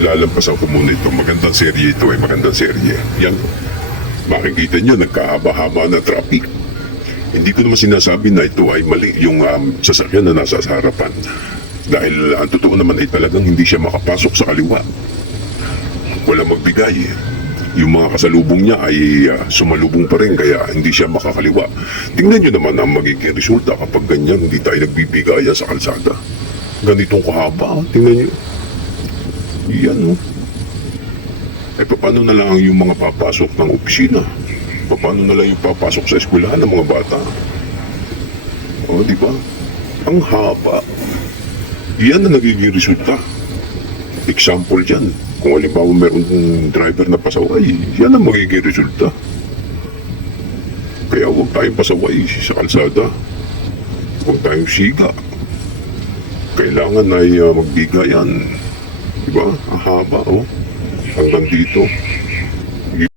Lalampasan ko muna ito. Magandang serye ito magandang serye. Yan. Makikita nyo, nagkahaba-haba na traffic. Hindi ko naman sinasabi na ito ay mali yung sasakyan na nasa harapan. Dahil ang totoo naman ay talagang hindi siya makapasok sa kaliwa. Wala magbigay. Yung mga kasalubong niya ay sumalubong pa rin kaya hindi siya makakaliwa. Tingnan nyo naman ang magiging resulta kapag ganyan hindi tayo nagbibigayan sa kalsada. Ganitong kahaba. Tingnan nyo. Yan paano na lang yung mga papasok ng opisina? Paano na lang yung papasok sa eskwelahan ng mga bata? Di ba? Ang haba. Yan ang nagiging resulta. Example dyan. Kung halimbawa meron driver na pasaway, yan ang magiging resulta. Kaya huwag tayong pasaway sa kalsada. Huwag tayong siga. Kailangan ay magbigayan. Diba? Ang haba, hanggang dito.